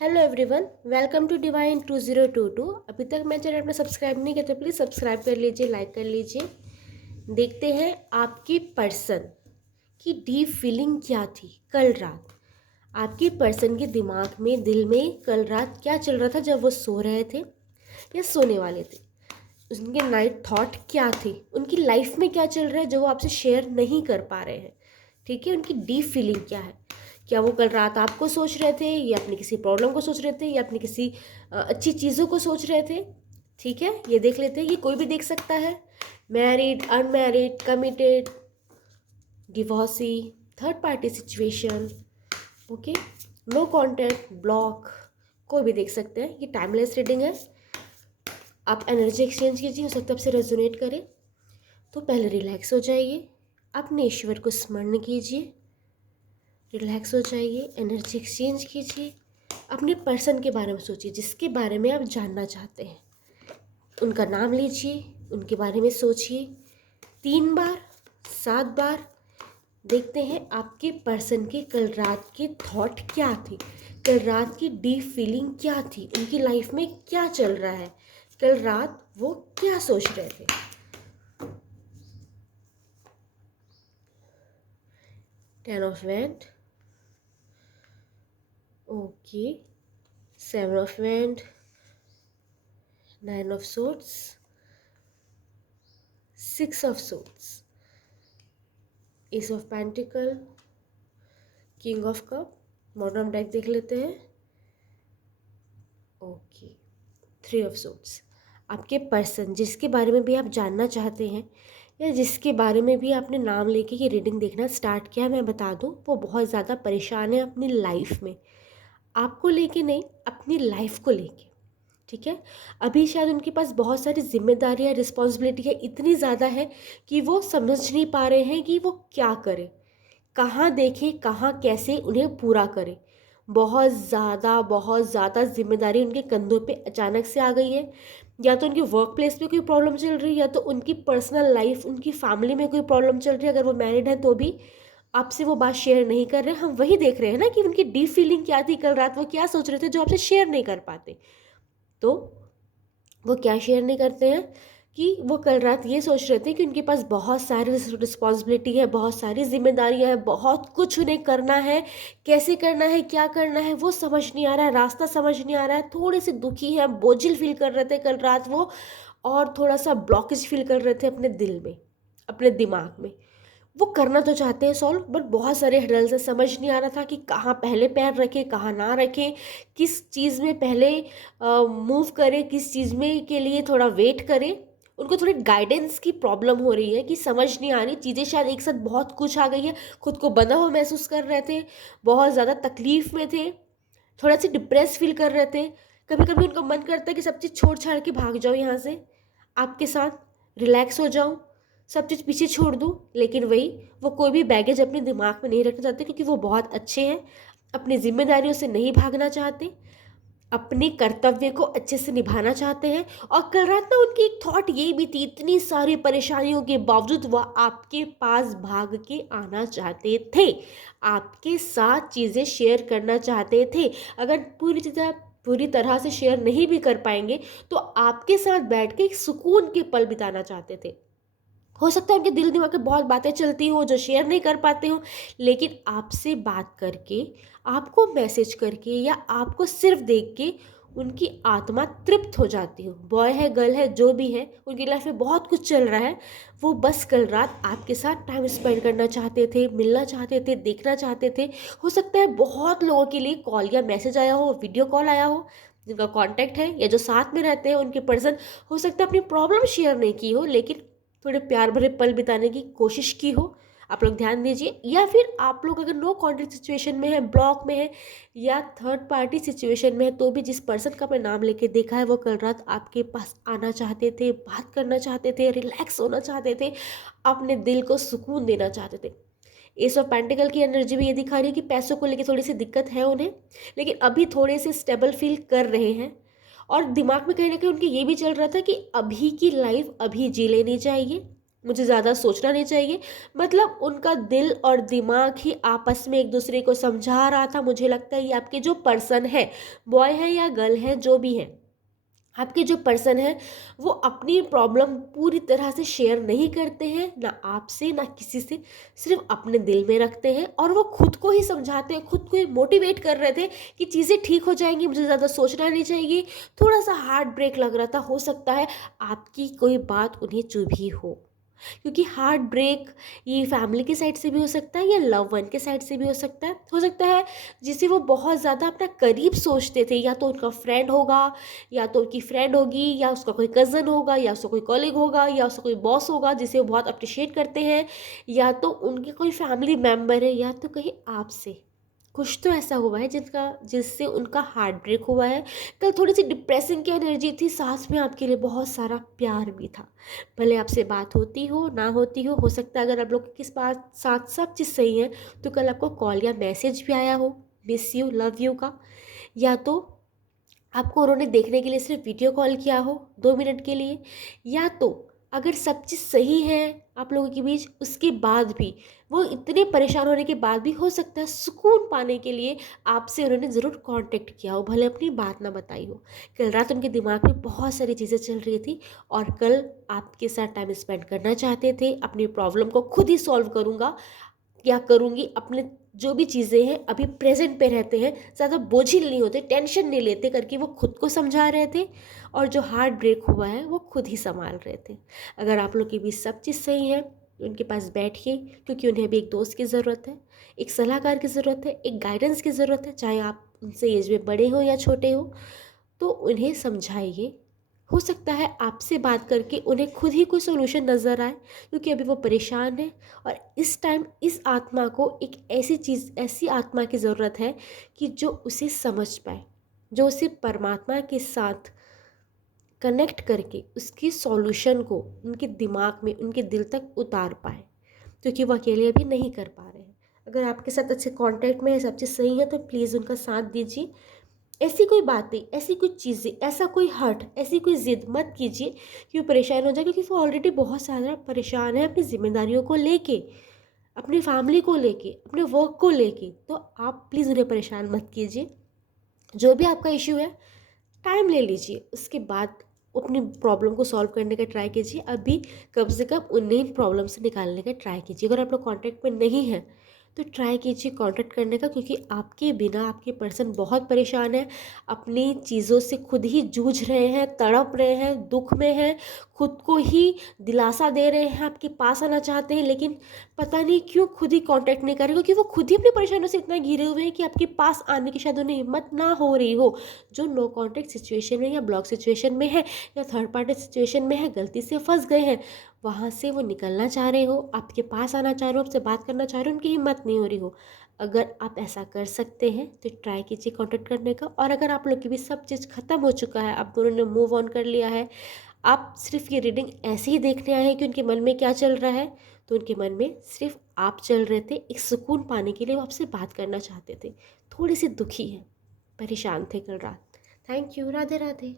Hello everyone, welcome to divine 2022। अभी तक मेरे चैनल में सब्सक्राइब नहीं किया तो प्लीज़ सब्सक्राइब कर लीजिए, लाइक कर लीजिए। देखते हैं आपकी पर्सन की डीप फीलिंग क्या थी कल रात। आपकी पर्सन के दिमाग में, दिल में कल रात क्या चल रहा था जब वो सो रहे थे या सोने वाले थे। उनके नाइट थॉट क्या थे, उनकी लाइफ में क्या चल रहा है जो वो आपसे शेयर नहीं कर पा रहे हैं। ठीक है, उनकी डीप फीलिंग क्या है। क्या वो कल रात आपको सोच रहे थे, या अपनी किसी प्रॉब्लम को सोच रहे थे, या अपनी किसी अच्छी चीज़ों को सोच रहे थे। ठीक है, ये देख लेते हैं। ये कोई भी देख सकता है, married, unmarried, committed, divorcee, third party situation. Okay, no contact, block, कोई भी देख सकते हैं। ये टाइमलेस रीडिंग है। आप एनर्जी एक्सचेंज कीजिए, हो सकता है आपसे रेजोनेट करें। तो पहले रिलैक्स हो जाइए, अपने ईश्वर को स्मरण कीजिए, रिलैक्स हो जाइए, एनर्जी एक्सचेंज कीजिए। अपने पर्सन के बारे में सोचिए जिसके बारे में आप जानना चाहते हैं। उनका नाम लीजिए, उनके बारे में सोचिए 3 बार, 7 बार। देखते हैं आपके पर्सन के कल रात के थॉट क्या थे, कल रात की डीप फीलिंग क्या थी, उनकी लाइफ में क्या चल रहा है, कल रात वो क्या सोच रहे थे। Ten of wand, okay, 7 of wand, 9 of swords, 6 of swords, S of pentacle, king of cup. Bottom deck देख लेते हैं। Okay, 3 of swords. आपके पर्सन जिसके बारे में भी आप जानना चाहते हैं, या जिसके बारे में भी आपने नाम लेके ये रीडिंग देखना स्टार्ट किया, मैं बता दूं वो बहुत ज़्यादा परेशान है अपनी लाइफ में। आपको लेके नहीं, अपनी लाइफ को लेके। ठीक है, अभी शायद उनके पास बहुत सारी जिम्मेदारियाँ, रिस्पॉन्सिबिलिटी है, इतनी ज़्यादा है कि वो समझ नहीं पा रहे हैं कि वो क्या करें, कहाँ देखें, कहाँ कैसे उन्हें पूरा करें। बहुत ज़्यादा जिम्मेदारी उनके कंधों पे अचानक से आ गई है। या तो उनके वर्क प्लेस पे कोई प्रॉब्लम चल रही है, या तो उनकी पर्सनल लाइफ, उनकी फैमिली में कोई प्रॉब्लम चल रही है। अगर वो मैरिड है तो भी आपसे वो बात शेयर नहीं कर रहे। हम वही देख रहे हैं ना कि उनकी डीप फीलिंग क्या थी कल रात, वो क्या सोच रहे थे जो आपसे शेयर नहीं कर पाते। तो वो क्या शेयर नहीं करते हैं कि वो कल रात ये सोच रहे थे कि उनके पास बहुत सारी रिस्पॉन्सिबिलिटी है, बहुत सारी जिम्मेदारियां हैं, बहुत कुछ उन्हें करना है। कैसे करना है, क्या करना है, वो समझ नहीं आ रहा है, रास्ता समझ नहीं आ रहा है। थोड़े से दुखी हैं, बोझिल फील कर रहे थे कल रात वो, और थोड़ा सा ब्लॉकेज फील कर रहे थे अपने दिल में, अपने दिमाग में। वो करना तो चाहते हैं सॉल्व, बट बहुत सारे हर्डल से समझ नहीं आ रहा था कि कहाँ पहले पैर रखें, कहाँ ना रखें, किस चीज़ में पहले मूव करें, किस चीज़ में के लिए थोड़ा वेट करें। उनको थोड़ी गाइडेंस की प्रॉब्लम हो रही है कि समझ नहीं आ रही चीज़ें, शायद एक साथ बहुत कुछ आ गई है। खुद को बंधा हुआ महसूस कर रहे थे, बहुत ज़्यादा तकलीफ़ में थे, थोड़ा सा डिप्रेस फील कर रहे थे। कभी कभी उनका मन करता है कि सब चीज़ छोड़ छाड़ के भाग जाओ यहाँ से, आपके साथ रिलैक्स हो जाऊँ, सब चीज़ पीछे छोड़ दूँ। लेकिन वही, वो कोई भी बैगेज अपने दिमाग में नहीं रखना चाहते, क्योंकि वो बहुत अच्छे हैं, अपनी जिम्मेदारियों से नहीं भागना चाहते, अपने कर्तव्य को अच्छे से निभाना चाहते हैं। और कल रात ना उनकी एक थॉट ये भी थी, इतनी सारी परेशानियों के बावजूद वह आपके पास भाग के आना चाहते थे, आपके साथ चीज़ें शेयर करना चाहते थे। अगर पूरी तरह से शेयर नहीं भी कर पाएंगे तो आपके साथ बैठ के एक सुकून के पल बिताना चाहते थे। हो सकता है उनके दिल दिमाग में बहुत बातें चलती हो जो शेयर नहीं कर पाते हो, लेकिन आपसे बात करके, आपको मैसेज करके, या आपको सिर्फ देख के उनकी आत्मा तृप्त हो जाती हो। बॉय है, गर्ल है, जो भी है, उनकी लाइफ में बहुत कुछ चल रहा है। वो बस कल रात आपके साथ टाइम स्पेंड करना चाहते थे, मिलना चाहते थे, देखना चाहते थे। हो सकता है बहुत लोगों के लिए कॉल या मैसेज आया हो, वीडियो कॉल आया हो, जिनका कांटेक्ट है या जो साथ में रहते हैं उनके पर्सन। हो सकता है अपनी प्रॉब्लम शेयर नहीं की हो, लेकिन थोड़े प्यार भरे पल बिताने की कोशिश की हो। आप लोग ध्यान दीजिए। या फिर आप लोग अगर नो कॉन्टेक्ट सिचुएशन में है, ब्लॉक में है, या थर्ड पार्टी सिचुएशन में है, तो भी जिस पर्सन का आपने नाम लेके देखा है वो कल रात आपके पास आना चाहते थे, बात करना चाहते थे, रिलैक्स होना चाहते थे, अपने दिल को सुकून देना चाहते थे। एस ऑफ पेंटिकल की एनर्जी भी ये दिखा रही है कि पैसों को लेके थोड़ी सी दिक्कत है उन्हें, लेकिन अभी थोड़े से स्टेबल फील कर रहे हैं। और दिमाग में कहीं ना कहीं उनके ये भी चल रहा था कि अभी की लाइफ अभी जी लेनी चाहिए, मुझे ज़्यादा सोचना नहीं चाहिए। मतलब उनका दिल और दिमाग ही आपस में एक दूसरे को समझा रहा था। मुझे लगता है ये आपके जो पर्सन है, बॉय है या गर्ल है, जो भी है, आपके जो पर्सन है वो अपनी प्रॉब्लम पूरी तरह से शेयर नहीं करते हैं, ना आपसे ना किसी से, सिर्फ अपने दिल में रखते हैं और वो खुद को ही समझाते हैं, खुद को ही मोटिवेट कर रहे थे कि चीज़ें ठीक हो जाएंगी, मुझे ज़्यादा सोचना नहीं चाहिए। थोड़ा सा हार्ट ब्रेक लग रहा था, हो सकता है आपकी कोई बात उन्हें चुभी हो, क्योंकि हार्ट ब्रेक ये फैमिली की साइड से भी हो सकता है या लव वन के साइड से भी हो सकता है जिसे वो बहुत ज़्यादा अपना करीब सोचते थे, या तो उनका फ्रेंड होगा, या तो उनकी फ्रेंड होगी, या उसका कोई कज़न होगा, या उसका कोई कॉलीग होगा, या उसका कोई बॉस होगा जिसे वो बहुत अप्रिशिएट करते हैं, या तो उनके कोई फैमिली मेम्बर है, या तो कहीं आपसे कुछ तो ऐसा हुआ है जिससे उनका हार्ट ब्रेक हुआ है। कल थोड़ी सी डिप्रेसिंग की एनर्जी थी, साथ में आपके लिए बहुत सारा प्यार भी था। भले आपसे बात होती हो ना होती हो सकता है अगर आप लोग के बात साथ सब चीज़ सही है तो कल आपको कॉल या मैसेज भी आया हो, मिस यू लव यू का, या तो आपको उन्होंने देखने के लिए सिर्फ वीडियो कॉल किया हो 2 मिनट के लिए, या तो अगर सब चीज़ सही है आप लोगों के बीच, उसके बाद भी वो इतने परेशान होने के बाद भी हो सकता है सुकून पाने के लिए आपसे उन्होंने ज़रूर कांटेक्ट किया हो, भले अपनी बात ना बताई हो। कल रात उनके दिमाग में बहुत सारी चीज़ें चल रही थी और कल आपके साथ टाइम स्पेंड करना चाहते थे। अपनी प्रॉब्लम को खुद ही सॉल्व करूँगा क्या करूँगी, अपने जो भी चीज़ें हैं अभी प्रेजेंट पे रहते हैं, ज़्यादा बोझिल नहीं होते, टेंशन नहीं लेते करके वो खुद को समझा रहे थे और जो हार्ट ब्रेक हुआ है वो खुद ही संभाल रहे थे। अगर आप लोग के बीच सब चीज़ सही है उनके पास बैठिए, क्योंकि उन्हें अभी एक दोस्त की ज़रूरत है, एक सलाहकार की ज़रूरत है, एक गाइडेंस की ज़रूरत है, चाहे आप उनसे एज में बड़े हो या छोटे हो। तो उन्हें समझाइए, हो सकता है आपसे बात करके उन्हें खुद ही कोई सोल्यूशन नज़र आए, क्योंकि अभी वो परेशान है और इस टाइम इस आत्मा को एक ऐसी आत्मा की ज़रूरत है कि जो उसे समझ पाए, जो उसे परमात्मा के साथ कनेक्ट करके उसकी सॉल्यूशन को उनके दिमाग में उनके दिल तक उतार पाए, क्योंकि वो अकेले अभी नहीं कर पा रहे हैं। अगर आपके साथ अच्छे कांटेक्ट में है, सब चीज़ सही है, तो प्लीज़ उनका साथ दीजिए। ऐसी कोई बातें, ऐसी कोई चीज़ें, ऐसा कोई हर्ट, ऐसी कोई ज़िद मत कीजिए कि वो परेशान हो जाए, क्योंकि वो ऑलरेडी बहुत ज़्यादा परेशान है अपनी ज़िम्मेदारियों को लेके, अपनी फैमिली को लेके, अपने वर्क को लेके। तो आप प्लीज़ उन्हें परेशान मत कीजिए। जो भी आपका इश्यू है टाइम ले लीजिए, उसके बाद अपनी प्रॉब्लम को सॉल्व करने का ट्राई कीजिए। अभी कम से कम उन्हें प्रॉब्लम से निकालने का ट्राई कीजिए। अगर आप लोग कॉन्टैक्ट में नहीं हैं तो ट्राई कीजिए कांटेक्ट करने का, क्योंकि आपके बिना आपके पर्सन बहुत परेशान है, अपनी चीज़ों से खुद ही जूझ रहे हैं, तड़प रहे हैं, दुख में हैं, खुद को ही दिलासा दे रहे हैं, आपके पास आना चाहते हैं, लेकिन पता नहीं क्यों खुद ही कांटेक्ट नहीं कर रहे, क्योंकि वो खुद ही अपनी परेशानियों से इतना घिरे हुए हैं कि आपके पास आने की शायद उन्हें हिम्मत ना हो रही हो। जो नो कांटेक्ट सिचुएशन में या ब्लॉक सिचुएशन में है या थर्ड पार्टी सिचुएशन में है, गलती से फंस गए हैं, वहाँ से वो निकलना चाह रहे हो, आपके पास आना चाह रहे हो, आपसे बात करना चाह रहे हो, उनकी हिम्मत नहीं हो रही हो। अगर आप ऐसा कर सकते हैं तो ट्राई कीजिए कांटेक्ट करने का। और अगर आप लोग की भी सब चीज़ ख़त्म हो चुका है, आप दोनों ने मूव ऑन कर लिया है, आप सिर्फ ये रीडिंग ऐसे ही देखने आए हैं कि उनके मन में क्या चल रहा है, तो उनके मन में सिर्फ आप चल रहे थे, एक सुकून पाने के लिए वो आपसे बात करना चाहते थे, थोड़ी सी दुखी हैं, परेशान थे कल रात। Thank you, Radhe Radhe.